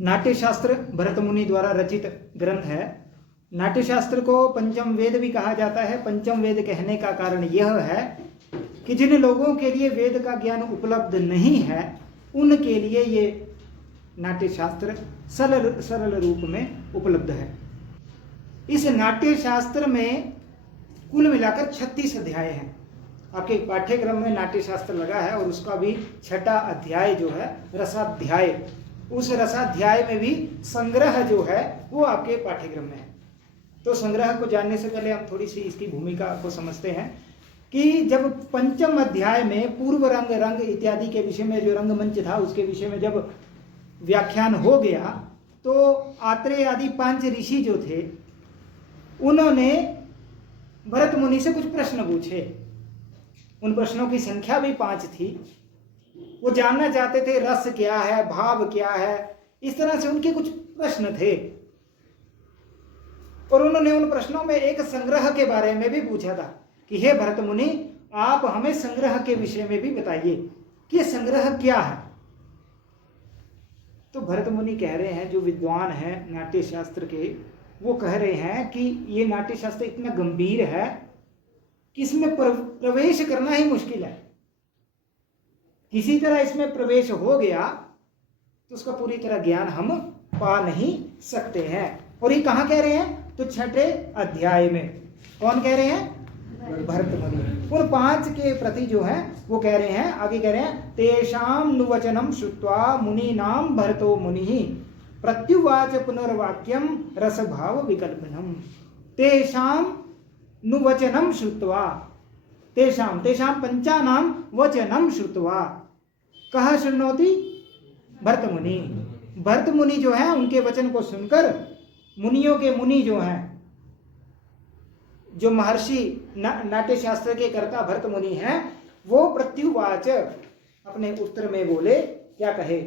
नाट्यशास्त्र भरत मुनि द्वारा रचित ग्रंथ है। नाट्यशास्त्र को पंचम वेद भी कहा जाता है। पंचम वेद कहने का कारण यह है कि जिन लोगों के लिए वेद का ज्ञान उपलब्ध नहीं है उनके लिए ये नाट्यशास्त्र सरल रूप में उपलब्ध है। इस नाट्यशास्त्र में कुल मिलाकर 36 अध्याय हैं। आपके पाठ्यक्रम में नाट्यशास्त्र लगा है और उसका भी 6वां अध्याय जो है रसाध्याय, उस रसाध्याय में भी संग्रह जो है वो आपके पाठ्यक्रम में है। तो संग्रह को जानने से पहले हम थोड़ी सी इसकी भूमिका को समझते हैं कि जब पंचम अध्याय में पूर्व रंग इत्यादि के विषय में, जो रंगमंच था उसके विषय में जब व्याख्यान हो गया तो आत्रेय आदि 5 ऋषि जो थे उन्होंने भरत मुनि से कुछ प्रश्न पूछे। उन प्रश्नों की संख्या भी 5 थी। वो जानना चाहते थे रस क्या है, भाव क्या है, इस तरह से उनके कुछ प्रश्न थे। और उन्होंने उन प्रश्नों में एक संग्रह के बारे में भी पूछा था कि हे भरत मुनि, आप हमें संग्रह के विषय में भी बताइए कि ये संग्रह क्या है। तो भरत मुनि कह रहे हैं, जो विद्वान हैं नाट्यशास्त्र के, वो कह रहे हैं कि ये नाट्यशास्त्र इतना गंभीर है कि इसमें प्रवेश करना ही मुश्किल है। किसी तरह इसमें प्रवेश हो गया तो उसका पूरी तरह ज्ञान हम पा नहीं सकते हैं। और ये कहाँ कह रहे हैं? तो 6ठे अध्याय में। कौन कह रहे हैं? भरत मुनि। उन 5 के प्रति जो है वो कह रहे हैं, आगे कह रहे हैं, तेषां नुवचनम श्रुत्वा मुनीनां भरतो मुनिः प्रत्युवाच पुनर्वाक्यम रसभाव विकल्पनम। तेषां नुवचनम श्रुत्वा, तेषां पंचानां वचनम श्रुत्वा। कहा शृणोति? भरत मुनि। भरत मुनि जो है उनके वचन को सुनकर मुनियों के मुनि जो हैं, जो महर्षि नाट्यशास्त्र के कर्ता भरत मुनि हैं, वो प्रत्युवाच अपने उत्तर में बोले, क्या कहे?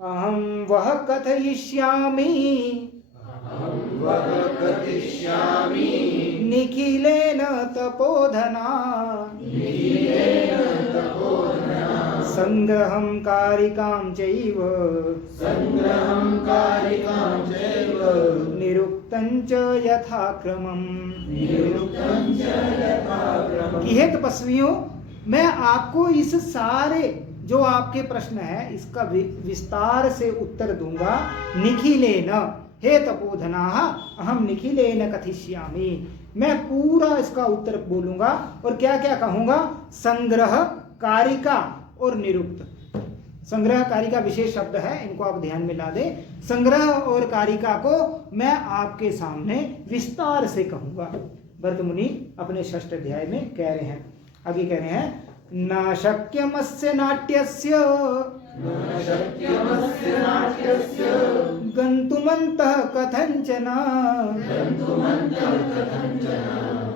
अहम वह कथयिष्यामि निखिलेन तपोधना संग्रहं कारिकां चैव निरुक्तं च यथाक्रमम्। कि हे तपस्वियों, मैं आपको इस सारे जो आपके प्रश्न है इसका विस्तार से उत्तर दूंगा। निखिलेन, हे तपोधनाः अहम निखिलेन कथिष्यामि। मैं पूरा इसका उत्तर बोलूंगा। और क्या क्या कहूंगा? संग्रह, कारिका और निरुक्त। संग्रह कारिका विशेष शब्द है, इनको आप ध्यान में ला दें। संग्रह और कारिका को मैं आपके सामने विस्तार से कहूंगा। भरत मुनि अपने 6ठ अध्याय में कह रहे हैं। आगे कह रहे हैं, न शक्यमस्य नाट्यस्य गन्तुमन्तः कथञ्चन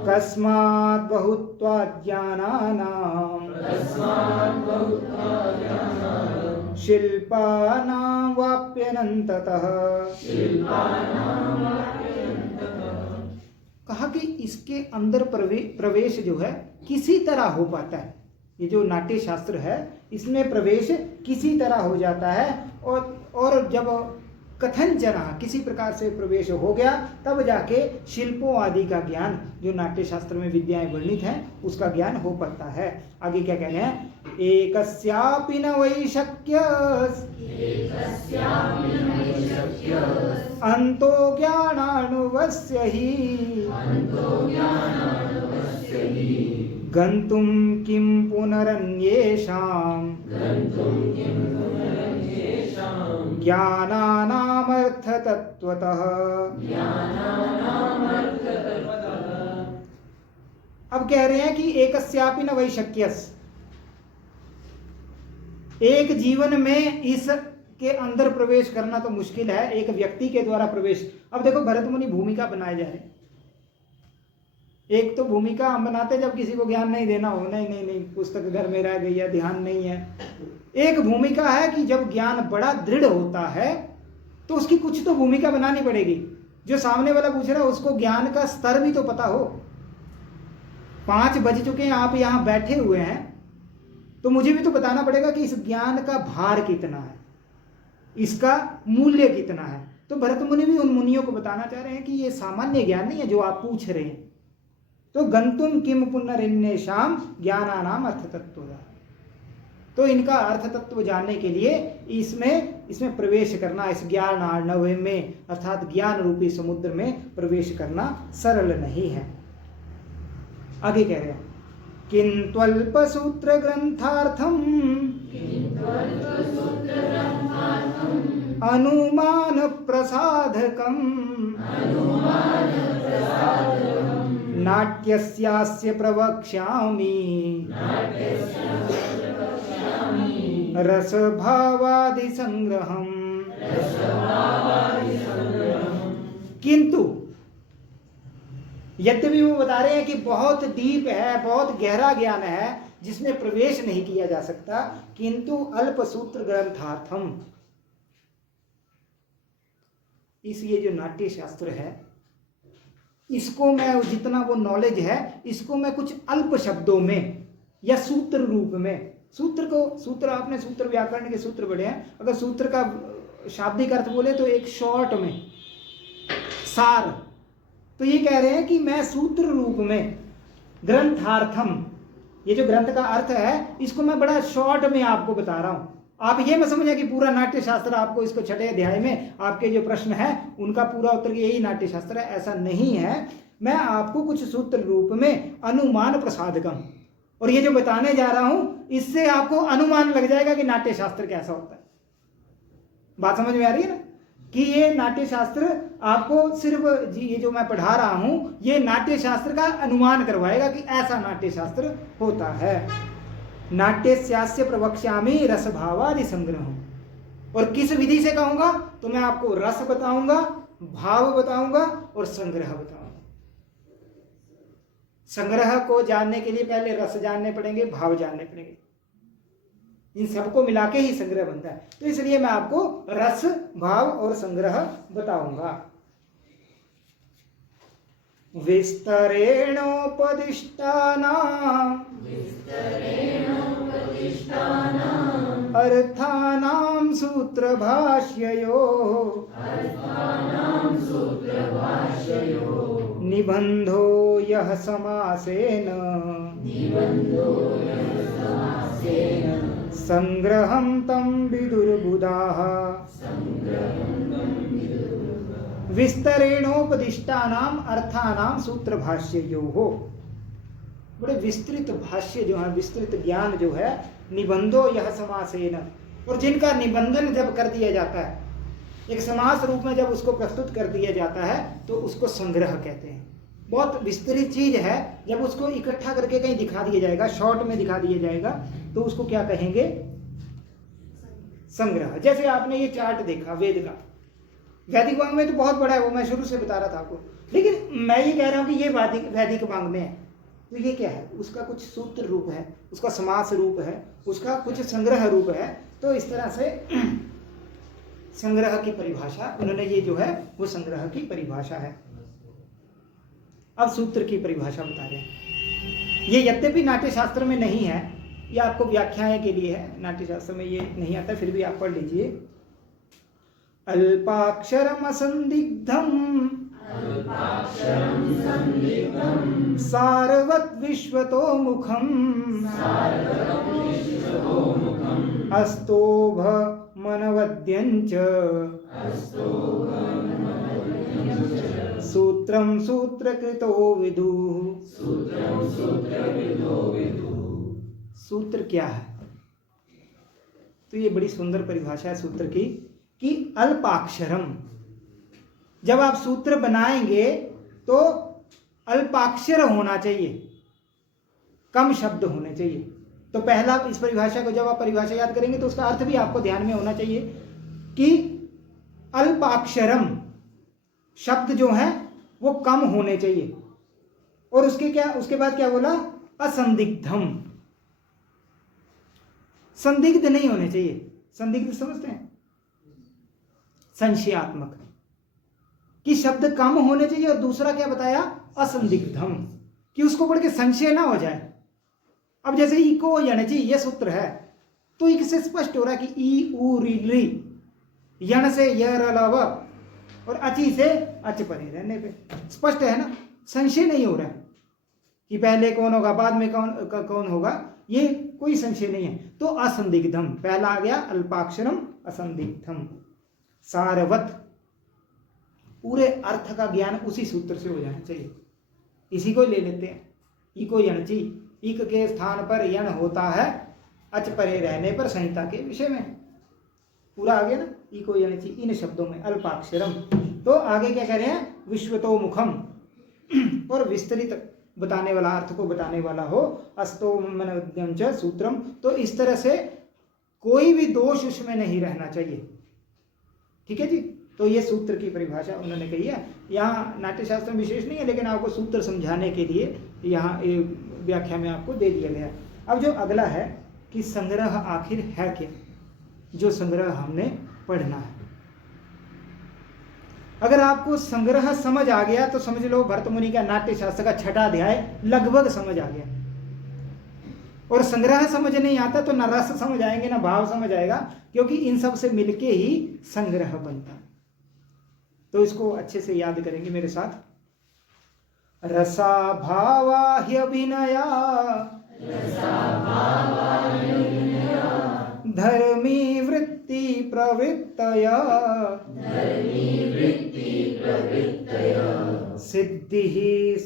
कस्मात् बहुत्वात् ज्ञानानां शिल्पानां वाप्यनन्ततः। कहा कि इसके अंदर प्रवेश जो है किसी तरह हो पाता है। ये जो नाट्य शास्त्र है इसमें प्रवेश किसी तरह हो जाता है। और जब कथनचना किसी प्रकार से प्रवेश हो गया तब जाके शिल्पों आदि का ज्ञान, जो नाट्य शास्त्र में विद्याएं वर्णित हैं, उसका ज्ञान हो पाता है। आगे क्या कहने हैं? एकस्यापि न वै शक्यस् अंतो ज्ञानानुवस्य हि गन्तुं किं पुनरन्येषां ज्ञानानामर्थतत्त्वतः। अब कह रहे हैं कि एकस्यापि न वै शक्यस्, एक जीवन में इस के अंदर प्रवेश करना तो मुश्किल है, एक व्यक्ति के द्वारा प्रवेश। अब देखो भरत मुनि भूमिका बनाए जा रहे हैं। एक तो भूमिका हम बनाते जब किसी को ज्ञान नहीं देना हो, नहीं पुस्तक घर में रह गई है, ध्यान नहीं है। एक भूमिका है कि जब ज्ञान बड़ा दृढ़ होता है तो उसकी कुछ तो भूमिका बनानी पड़ेगी। जो सामने वाला पूछ रहा है उसको ज्ञान का स्तर भी तो पता हो। 5 बज चुके हैं, आप यहाँ बैठे हुए हैं, तो मुझे भी तो बताना पड़ेगा कि इस ज्ञान का भार कितना है। इसका मूल्य कितना है। तो भरत मुनि भी उन मुनियों को बताना चाह रहे हैं कि ये सामान्य ज्ञान नहीं है जो आप पूछ रहे हैं। तो गंतुम किम पुनरिन्नेषाम ज्ञानानाम अर्थ तत्व, तो इनका अर्थ तत्व जानने के लिए इसमें प्रवेश करना, इस ज्ञान अर्णव में अर्थात ज्ञान रूपी समुद्र में प्रवेश करना सरल नहीं है। आगे कह रहे हैं किंत्वल्प सूत्र ग्रंथार्थम अनुमान प्रसाधकम नाट्यस्यास्य प्रवक्ष्यामि रसभावादि संग्रहम। किंतु यद्यपि वो बता रहे हैं कि बहुत डीप है, बहुत गहरा ज्ञान है जिसमें प्रवेश नहीं किया जा सकता, किंतु अल्प सूत्र ग्रंथार्थम, इसलिए जो नाट्य शास्त्र है इसको मैं जितना वो नॉलेज है इसको मैं कुछ अल्प शब्दों में या सूत्र रूप में, सूत्र आपने सूत्र व्याकरण के सूत्र पढ़े हैं, अगर सूत्र का शाब्दिक अर्थ बोले तो एक शॉर्ट में सार, तो ये कह रहे हैं कि मैं सूत्र रूप में ग्रंथार्थम, ये जो ग्रंथ का अर्थ है इसको मैं बड़ा शॉर्ट में आपको बता रहा हूं। आप ये मत समझे कि पूरा नाट्य शास्त्र आपको इसको 6ठे अध्याय में आपके जो प्रश्न है उनका पूरा उत्तर यही नाट्य शास्त्र है, ऐसा नहीं है। मैं आपको कुछ सूत्र रूप में अनुमान प्रसादकम, और ये जो बताने जा रहा हूं इससे आपको अनुमान लग जाएगा कि नाट्य शास्त्र कैसा होता है। बात समझ में आ रही है ना, कि ये नाट्य शास्त्र आपको सिर्फ ये जो मैं पढ़ा रहा हूं ये नाट्य शास्त्र का अनुमान करवाएगा कि ऐसा नाट्य शास्त्र होता है। नाट्यस्यास्य प्रवक्ष्यामि रसभावादि संग्रह, और किस विधि से कहूंगा तो मैं आपको रस बताऊंगा, भाव बताऊंगा और संग्रह बताऊंगा। संग्रह को जानने के लिए पहले रस जानने पड़ेंगे, भाव जानने पड़ेंगे, इन सबको मिला के ही संग्रह बनता है। तो इसलिए मैं आपको रस, भाव और संग्रह बताऊंगा। विस्तरेणोपदिष्टानां अर्थानां सूत्रभाष्ययोः निबंधो यः समासेन संग्रहं तं विदुर्बुधाः। विस्तरेणोपदिष्टानाम अर्थानाम सूत्र भाष्ययोः, बड़े विस्तृत भाष्य जो है, विस्तृत ज्ञान जो है, निबंधो यह समासेन, और जिनका निबंधन जब कर दिया जाता है, एक समास रूप में जब उसको प्रस्तुत कर दिया जाता है तो उसको संग्रह कहते हैं। बहुत विस्तृत चीज है, जब उसको इकट्ठा करके कहीं दिखा दिया जाएगा, शॉर्ट में दिखा दिया जाएगा तो उसको क्या कहेंगे, संग्रह। जैसे आपने ये चार्ट देखा वेद का, वैदिक वांग में तो बहुत बड़ा है, वो मैं शुरू से बता रहा था आपको, लेकिन मैं ये कह रहा हूं कि ये वैदिक वांग में है, तो ये क्या है, उसका कुछ सूत्र रूप है, उसका समास रूप है, उसका कुछ संग्रह रूप है। तो इस तरह से संग्रह की परिभाषा उन्होंने, ये जो है वो संग्रह की परिभाषा है। अब सूत्र की परिभाषा बता रहे हैं। ये यद्यपि नाट्य शास्त्र में नहीं है, ये आपको व्याख्याएं के लिए है, नाट्य शास्त्र में ये नहीं आता, फिर भी आप पढ़ लीजिए। अल्पाक्षरम असंदिग्धम सारवत विश्वतो मुखम अस्तोभ मनवद्यंच सूत्रम सूत्रकृतो विदुः। सूत्र क्या है, तो ये बड़ी सुंदर परिभाषा है सूत्र की, कि अल्पाक्षरम, जब आप सूत्र बनाएंगे तो अल्पाक्षर होना चाहिए, कम शब्द होने चाहिए। तो पहला, इस परिभाषा को जब आप परिभाषा याद करेंगे तो उसका अर्थ भी आपको ध्यान में होना चाहिए कि अल्पाक्षरम शब्द जो है वो कम होने चाहिए। और उसके बाद क्या बोला, असंदिग्धम, संदिग्ध नहीं होने चाहिए। संदिग्ध समझते हैं, संशयात्मक, कि शब्द कम होने चाहिए। और दूसरा क्या बताया, असंदिग्धम, कि उसको पढ़ के संशय ना हो जाए। अब जैसे इको यणजी ये सूत्र है, तो इससे स्पष्ट हो रहा है कि ई उ री री, यण से यर लव और अची से अच परे रहने पे। स्पष्ट है ना, संशय नहीं हो रहा है कि पहले कौन होगा बाद में कौन होगा, ये कोई संशय नहीं है। तो असंदिग्धम पहला आ गया, अल्पाक्षरम असंदिग्धम, सारवत पूरे अर्थ का ज्ञान उसी सूत्र से हो जाना चाहिए। इसी को ले लेते हैं, इको यणची, इक के स्थान पर यण होता है अच परे रहने पर संहिता के विषय में। पूरा आ गया ना, इको यणची इन शब्दों में अल्पाक्षरम। तो आगे क्या कह रहे हैं, विश्वतो मुखम, और विस्तृत बताने वाला, अर्थ को बताने वाला हो, अस्तो मनोद्यम च सूत्रम। तो इस तरह से कोई भी दोष उसमें नहीं रहना चाहिए। ठीक है जी, तो ये सूत्र की परिभाषा उन्होंने कही है। यहाँ नाट्यशास्त्र में विशेष नहीं है, लेकिन आपको सूत्र समझाने के लिए यहाँ व्याख्या में आपको दे दिया गया। अब जो अगला है कि संग्रह आखिर है क्या, जो संग्रह हमने पढ़ना है। अगर आपको संग्रह समझ आ गया तो समझ लो भरत मुनि का नाट्यशास्त्र का 6वां अध्याय लगभग समझ आ गया। और संग्रह समझ नहीं आता तो न रस समझ आएंगे ना भाव समझ आएगा, क्योंकि इन सब से मिलके ही संग्रह बनता है। तो इसको अच्छे से याद करेंगे मेरे साथ। रसा भावा ह्यभिनया धर्मी वृत्ति प्रवृत्तया सिद्धिः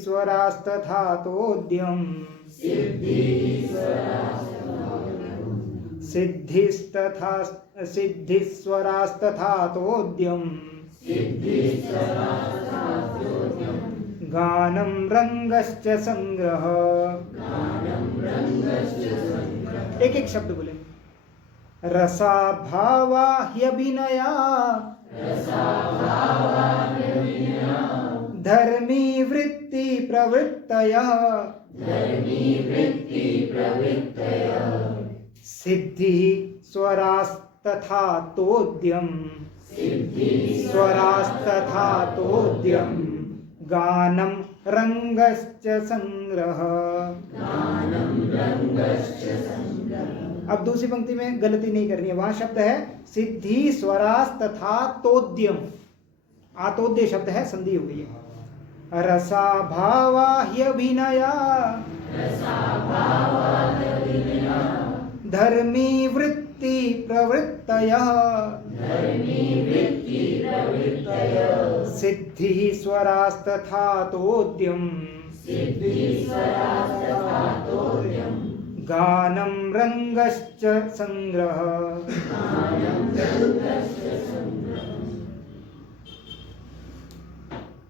स्वरास्तथा तोद्यम् सिद्धिस्वरास्तथा तोद्यम् गानं रंगश्च संग्रह। एक एक शब्द बोले। रसा भावा ह्यभिनया धर्मी वृत्ति प्रवृत्तयः सिद्धि स्वरास्तथा तोद्यम् स्वरास्तथा तोद्यम् गानं रंगश्च संग्रह। अब दूसरी पंक्ति में गलती नहीं करनी है, वहां शब्द है सिद्धि स्वरास तथा तोद्यम। आतोद्य शब्द है, संधि हो गई है। रसा भावा ह्यभिनया धर्मी वृत्ति प्रवृत्तयः सिद्धि स्वरास्तथा तोद्यम् गानं रंगश्च संग्रह।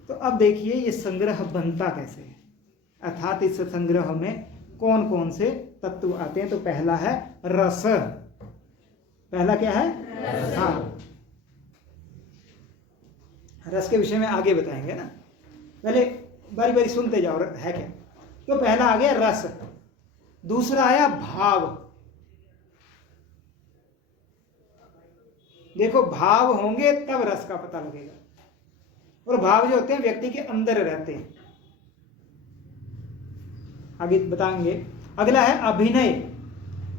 तो अब देखिए ये संग्रह बनता कैसे है, अर्थात इस संग्रह में कौन कौन से तत्व आते हैं। तो पहला है रस। पहला क्या है, रस। हाँ, रस के विषय में आगे बताएंगे ना, पहले बारी बारी सुनते जाओ है क्या। तो पहला आ गया रस, दूसरा आया भाव। देखो भाव होंगे तब रस का पता लगेगा, और भाव जो होते हैं व्यक्ति के अंदर रहते हैं, आगे बताएंगे। अगला है अभिनय,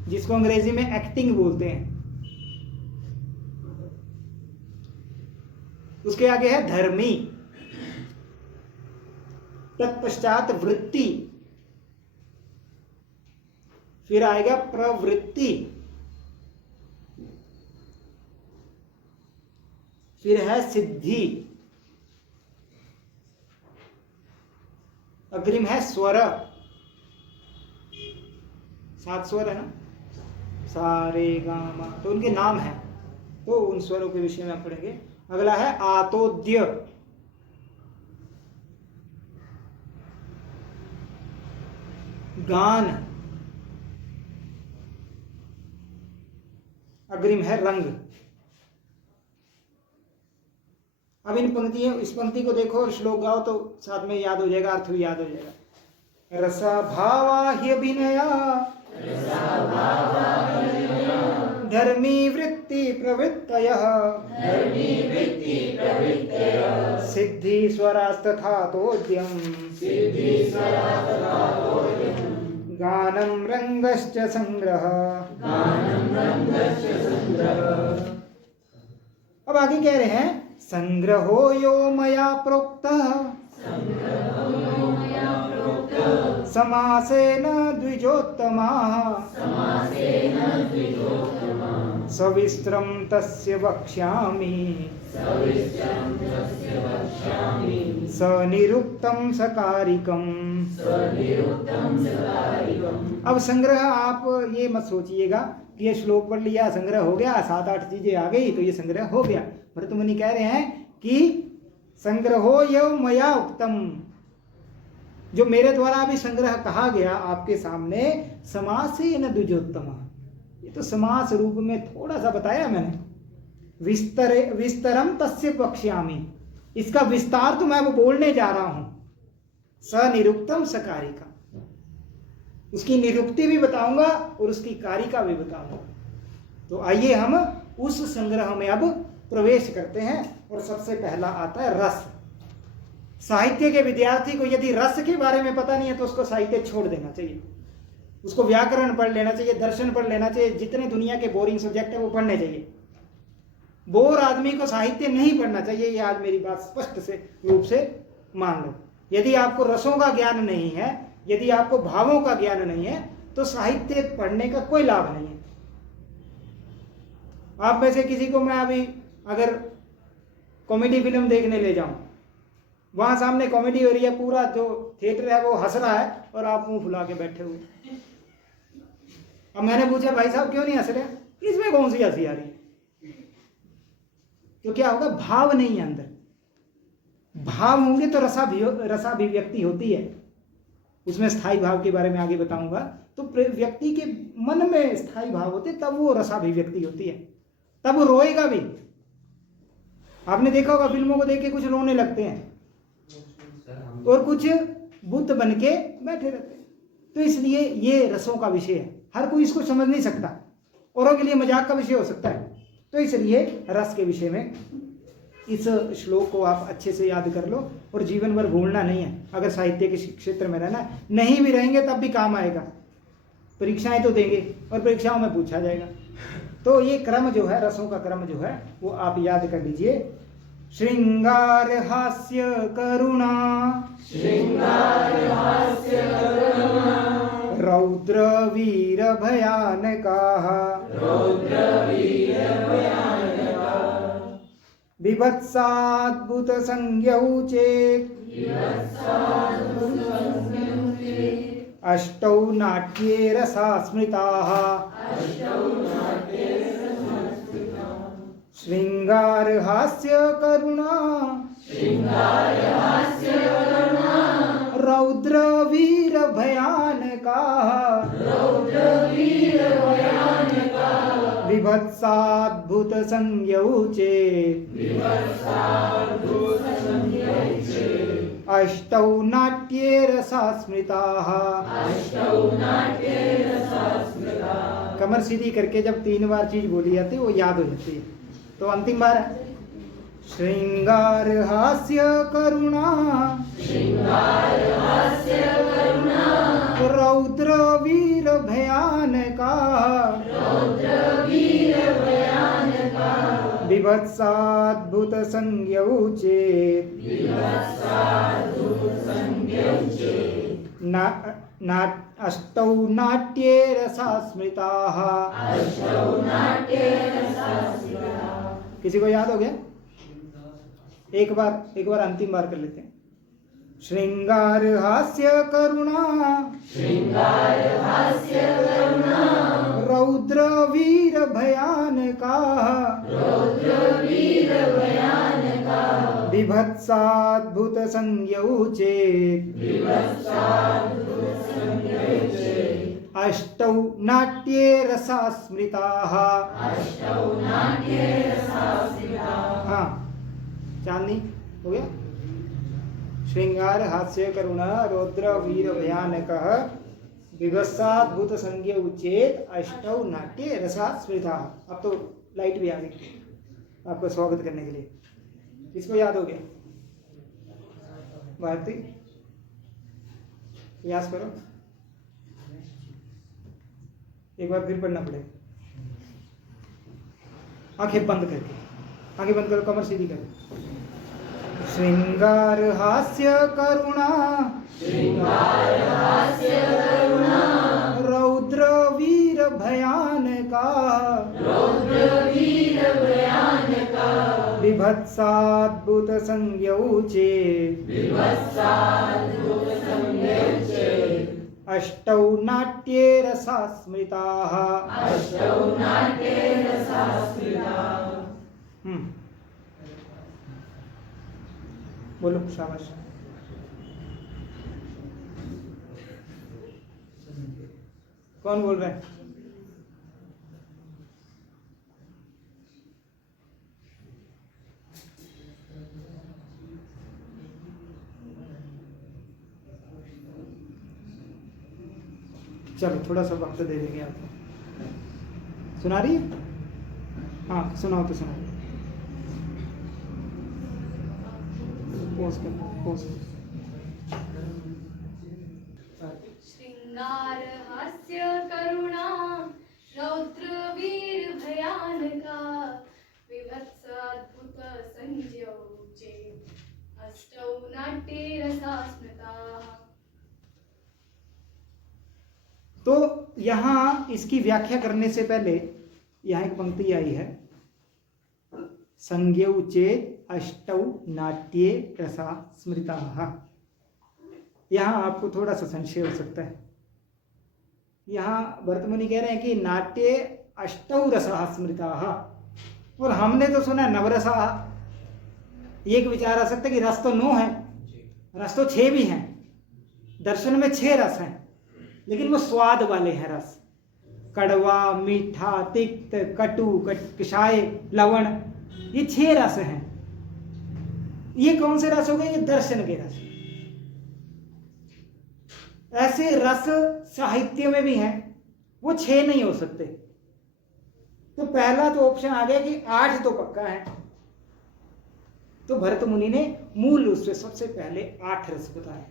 जिसको अंग्रेजी में एक्टिंग बोलते हैं। उसके आगे है धर्मी, तत्पश्चात वृत्ति, फिर आएगा प्रवृत्ति, फिर है सिद्धि, अग्रिम है स्वर। 7 स्वर है ना, सा रे गा मा, तो उनके नाम है, तो उन स्वरों के विषय में आप पढ़ेंगे। अगला है आतोद्य, गान, अग्रिम है रंग। अब इन पंक्तियों, इस पंक्ति को देखो और श्लोक गाओ तो साथ में याद हो जाएगा, अर्थ भी याद हो जाएगा। रसा भावा ह्यभिनया धर्मी वृत्ति प्रवृत्तयः सिद्धि स्वरास्तथा तोद्यम् गानं रंगश्च संग्रह। अब अब आगे कह रहे हैं संग्रहो यो मया प्रोक्तः समासेन द्विजोत्तमाः सविस्त्रं तस्य वक्ष्यामि सनिरुक्तं सकारिकम्। अब संग्रह आप ये मत सोचिएगा कि ये श्लोक पढ़ लिया संग्रह हो गया, 7-8 चीजें आ गई तो ये संग्रह हो गया। भरतमुनि कह रहे हैं कि संग्रहो यो मया उक्तम, जो मेरे द्वारा अभी संग्रह कहा गया आपके सामने, समासेन द्विजोत्तम, ये तो समास रूप में थोड़ा सा बताया मैंने। विस्तरम तस्य वक्ष्यामि, इसका विस्तार तो मैं वो बोलने जा रहा हूं। सनिरुक्तम सकारिका, उसकी निरुक्ति भी बताऊंगा और उसकी कारिका भी बताऊंगा। तो आइए हम उस संग्रह में अब प्रवेश करते हैं। और सबसे पहला आता है रस। साहित्य के विद्यार्थी को यदि रस के बारे में पता नहीं है तो उसको साहित्य छोड़ देना चाहिए, उसको व्याकरण पढ़ लेना चाहिए, दर्शन पढ़ लेना चाहिए, जितने दुनिया के बोरिंग सब्जेक्ट है वो पढ़ने चाहिए। बोर आदमी को साहित्य नहीं पढ़ना चाहिए, ये आज मेरी बात स्पष्ट से रूप से मान लो। यदि आपको रसों का ज्ञान नहीं है, यदि आपको भावों का ज्ञान नहीं है, तो साहित्य पढ़ने का कोई लाभ नहीं है। आप में से किसी को मैं अभी अगर कॉमेडी फिल्म देखने ले जाऊं, वहां सामने कॉमेडी हो रही है, पूरा जो थिएटर है वो हंस रहा है और आप मुंह फुला के बैठे हुए। अब मैंने पूछा भाई साहब क्यों नहीं हंस रहे, इसमें कौन सी हंसी आ रही है? तो क्या होगा, भाव नहीं है अंदर। भाव होंगे तो रसाभिव्यक्ति होती है। उसमें स्थायी भाव के बारे में आगे बताऊंगा। तो व्यक्ति के मन में स्थायी भाव होते तब वो रसाभिव्यक्ति होती है, तब वो रोएगा भी। आपने देखा होगा फिल्मों को देख के कुछ रोने लगते हैं और कुछ बुद्ध बन के बैठे रहते हैं। तो इसलिए ये रसों का विषय है, हर कोई इसको समझ नहीं सकता, औरों के लिए मजाक का विषय हो सकता है। तो इसलिए रस के विषय में इस श्लोक को आप अच्छे से याद कर लो और जीवन भर भूलना नहीं है। अगर साहित्य के क्षेत्र में रहना, नहीं भी रहेंगे तब भी काम आएगा। परीक्षाएं तो देंगे और परीक्षाओं में पूछा जाएगा। तो ये क्रम जो है, रसों का क्रम जो है, वो आप याद कर लीजिए। श्रृंगार हास्य करुणा, रौद्र वीर भयानकाः, बिभत्साद्भुत संज्ञौ चेत्, अष्टौ नाट्ये रसा स्मृताः। श्रृंगार हास्य करुणा, रौद्र वीर भयानकाः, बिभत्साद्भुत संज्ञौ चेत्, अष्टौ नाट्ये रसा स्मृताः। कमर सीधी करके जब 3 बार चीज बोली जाती है वो याद हो जाती है। तो अंतिम बार है श्रृंगार हास्य करुणा, रौद्र वीर भयानकाः, बिभत्साद्भुत संज्ञौ चेत्, अष्टौ नाट्ये रसा स्मृताः। किसी को याद हो गया? एक बार अंतिम बार कर लेते हैं। श्रृंगार हास्य करुणा, रौद्र वीर भयानकाः, बिभत्साद्भुत संज्ञौ चेत्, अष्टौ नाट्ये रसा स्मृताः। हाँ, चांदनी हो गया। श्रृंगार हास्य करुणा, रौद्र वीर भयानकः, बिभत्साद्भुत संज्ञौ चेत्, अष्टौ नाट्ये रसा स्मृताः। अब तो लाइट भी आ गई आपका स्वागत करने के लिए। इसको याद हो गया? भारती याद करो, एक बार फिर पढ़ना पड़ेगा आंखें बंद करके। आगे बंद करो, कमर सीधी करो। श्रृंगार हास्य करुणा, रौद्र वीर भयानका, बिभत्साद्भुत संज्ञौचे, अष्टौ नाट्ये रसा स्मृताः। बोलो, शाबाश। कौन बोल रहा है? चलो थोड़ा सा वक्त दे देंगे आपको। सुना रही है? हाँ सुनाओ तो सुनाओ। श्रृंगार हास्य करुणा, रौद्र वीर भयानका, विभत्स अद्भुत संज्ञौचे, अष्टौ नाट्ये रसा स्मृताः। तो यहाँ इसकी व्याख्या करने से पहले यहाँ एक पंक्ति आई है, संज्ञौ चेत अष्टौ नाट्ये रसा स्मृताः। यहाँ आपको थोड़ा सा संशय हो सकता है। यहाँ भरतमुनि कह रहे हैं कि नाट्ये अष्टौ रसा स्मृताः, और हमने तो सुना नवरसा। एक विचार आ सकता है कि रस तो 9 है, रस तो 6 भी हैं, दर्शन में 6 रस हैं, लेकिन वो स्वाद वाले हैं रस। कड़वा, मीठा, तिक्त, कटु, कषाय, लवण, ये 6 रस हैं। ये कौन से रस हो गए? ये दर्शन के रस। ऐसे रस साहित्य में भी हैं, वो 6 नहीं हो सकते। तो पहला तो ऑप्शन आ गया कि 8 तो पक्का है। तो भरत मुनि ने मूल रूप से सबसे पहले 8 रस बताए।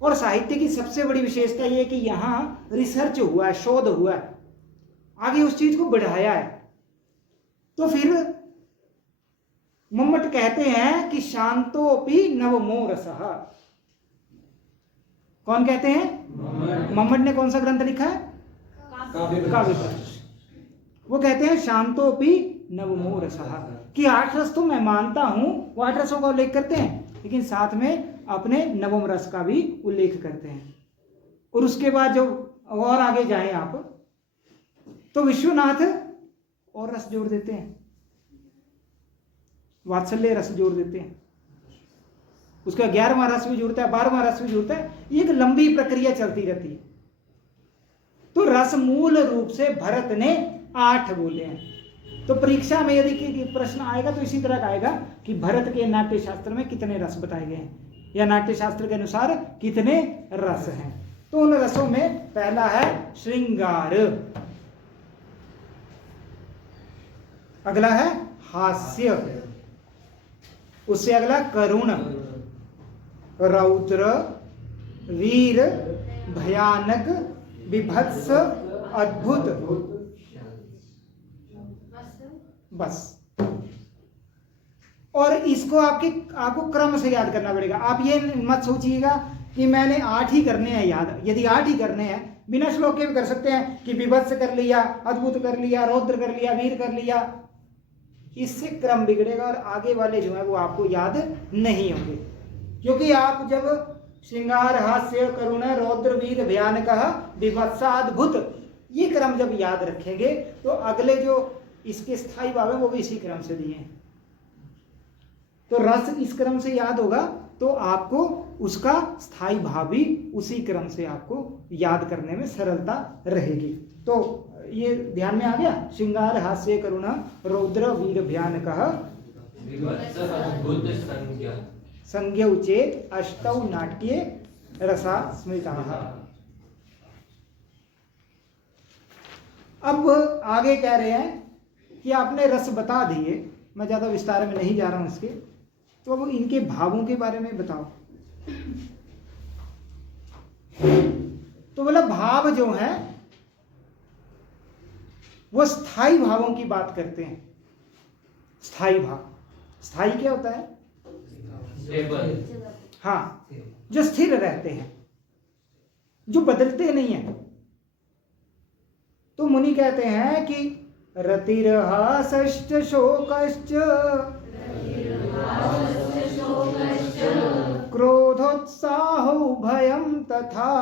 और साहित्य की सबसे बड़ी विशेषता यह कि यहां रिसर्च हुआ है, शोध हुआ है, आगे उस चीज को बढ़ाया है। तो फिर मम्मट कहते हैं कि शांतोपि नवमो रसः। कौन कहते हैं? मम्मट ने कौन सा ग्रंथ लिखा है? काव्यप्रकाश। वो कहते हैं शांतोपि नवमो रसः, कि 8 रस तो मैं मानता हूं, वो 8 रसों का उल्लेख करते हैं, लेकिन साथ में अपने नवम रस का भी उल्लेख करते हैं। और उसके बाद जो और आगे जाएं आप, तो विश्वनाथ और रस जोड़ देते हैं, वात्सल्य रस जोड़ देते हैं, उसका 11वां रस भी जुड़ता है, 12वां रस भी जुड़ता है। एक लंबी प्रक्रिया चलती रहती है। तो रस मूल रूप से भरत ने 8 बोले हैं। तो परीक्षा में यदि प्रश्न आएगा तो इसी तरह का आएगा कि भरत के नाट्य शास्त्र में कितने रस बताए गए हैं, या नाट्य शास्त्र के अनुसार कितने रस हैं। तो उन रसों में पहला है श्रृंगार, अगला है हास्य, उससे अगला करुण, रौद्र, वीर, भयानक, विभत्स, अद्भुत, बस। और इसको आपको क्रम से याद करना पड़ेगा। आप ये मत सोचिएगा कि मैंने 8 ही करने हैं याद। यदि 8 ही करने हैं, बिना श्लोक के भी कर सकते हैं कि विभत्स कर लिया, अद्भुत कर लिया, रौद्र कर लिया, वीर कर लिया। इससे क्रम बिगड़ेगा और आगे वाले जो है वो आपको याद नहीं होंगे। क्योंकि आप जब श्रृंगार, हास्य, करुण, रौद्र, वीर, भयानकः, विभत्साद्भुत, ये क्रम जब याद रखेंगे तो अगले जो इसके स्थायी भाव है वो भी इसी क्रम से दिए हैं। तो रस इस क्रम से याद होगा तो आपको उसका स्थायी भाव भी उसी क्रम से आपको याद करने में सरलता रहेगी। तो ये ध्यान में आ गया, श्रृंगार, हास्य, करुण, रौद्र, वीर, भयानकः, संज्ञौ चेत अष्टौ नाट्ये रसा स्मृताः। अब आगे कह रहे हैं कि आपने रस बता दिए, मैं ज्यादा विस्तार में नहीं जा रहा हूं इसके, तो अब इनके भावों के बारे में बताओ। तो बोला भाव जो है वो स्थायी भावों की बात करते हैं। स्थाई भाव। स्थाई क्या होता है? हाँ, जो स्थिर रहते हैं, जो बदलते नहीं है। तो मुनि कहते हैं कि रतिर्हासश्च शोकश्च क्रोधोत्साहो भयं तथा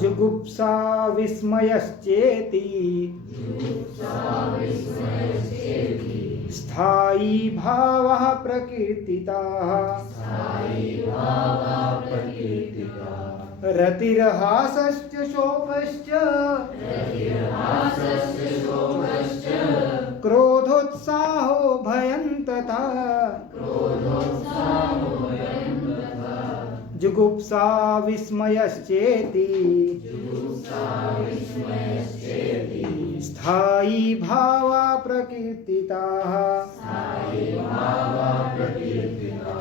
जुगुप्सा विस्मयश्चेति स्थायी भावः प्रकीर्तिताः। रतिर्हासश्च शोकश्च क्रोधोत्साहो भयं तथा जुगुप्सा विस्मयश्चेति स्थायी भावा प्रकीर्तिताः।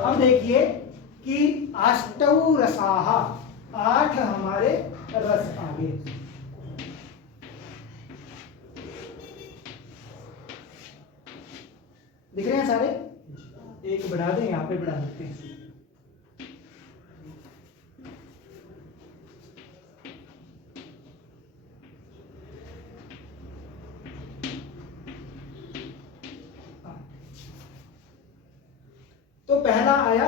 अब देखिए कि अष्टौ रसाः, 8 हमारे रस आगे। दिख रहे हैं सारे? एक बढ़ा दें, यहाँ पे बढ़ा देते हैं। तो पहला आया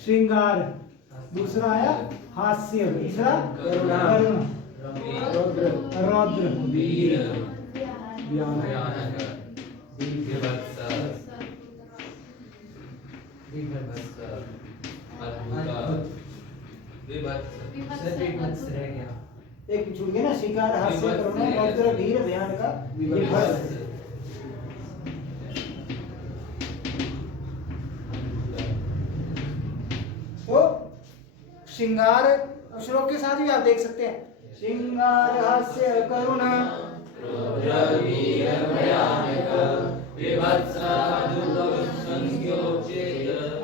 श्रृंगार, दूसरा आया हास्य, तीसरा करुण, रौद्र, एक छूट गया ना, शिकार, हास्य, करुण, रौद्र, वीर, भयानक, विभत्स। तो श्रृंगार श्लोक के साथ भी आप देख सकते हैं, श्रृंगार, हास्य, करुण,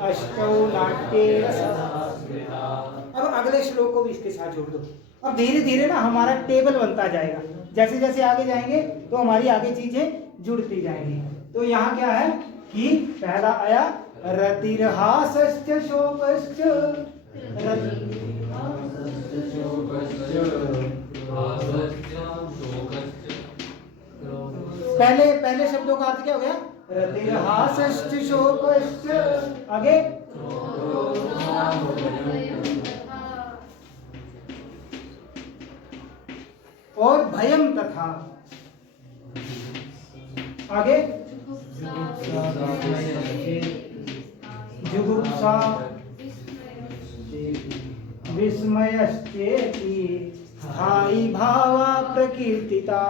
अष्टौ नाट्ये रसः। अब अगले श्लोक को भी इसके साथ जोड़ दो। अब धीरे धीरे ना हमारा टेबल बनता जाएगा, जैसे जैसे आगे जाएंगे तो हमारी आगे चीजें जुड़ती जाएंगी। तो यहाँ क्या है कि पहला आया रतिर्हासश्च शोकश्च, पहले शब्दों का अर्थ क्या हो गया? रतिर्हासश्च शोकश्च, आगे और भयम तथा, आगे जुगुप्सा विस्मयश्चेति स्थायी भावा प्रकीर्तिता।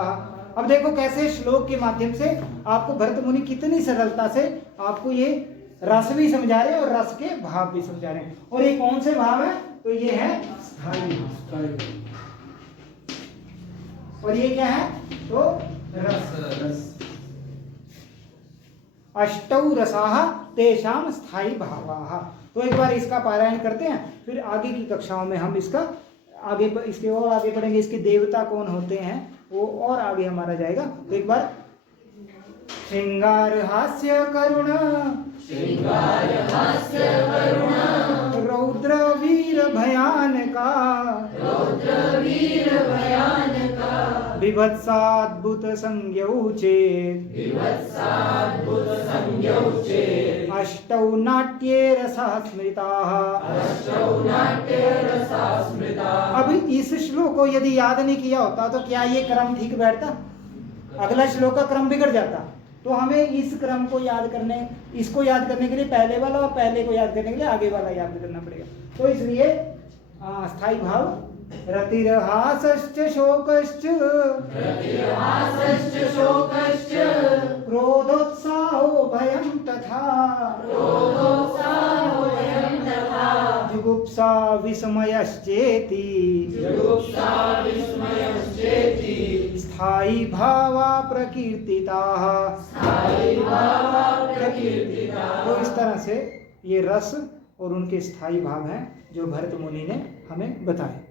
अब देखो कैसे श्लोक के माध्यम से आपको भरत मुनि कितनी सरलता से आपको ये रस भी समझा रहे हैं और रस के भाव भी समझा रहे हैं। और ये कौन से भाव है? तो ये है स्थायी भाव, और ये क्या है? तो रस। अष्टौ रसाः तेषां स्थायी भावाः। तो एक बार इसका पारायण करते हैं, फिर आगे की कक्षाओं में हम इसका इसके और आगे पढ़ेंगे। इसके देवता कौन होते हैं वो और आगे हमारा जाएगा। तो एक बार श्रृंगार हास्य करुण, रौद्र वीर भयानका, विभत्साद्भुत संज्ञौ चेत्, अष्टौ नाट्ये रसाः स्मृताः। अब इस श्लोक को यदि याद नहीं किया होता तो क्या ये क्रम ठीक बैठता? अगला श्लोक का क्रम बिगड़ जाता। तो हमें इस क्रम को याद करने, इसको याद करने के लिए पहले वाला और पहले को याद करने के लिए आगे वाला याद करना पड़ेगा। तो इसलिए स्थायी भाव रतिर्हासश्च शोकश्च क्रोधोत्साहो भयं तथा जुगुप्सा विस्मयश्चेति स्थायी भावा प्रकीर्तिताः। तो इस तरह से ये रस और उनके स्थायी भाव हैं जो भरत मुनि ने हमें बताए।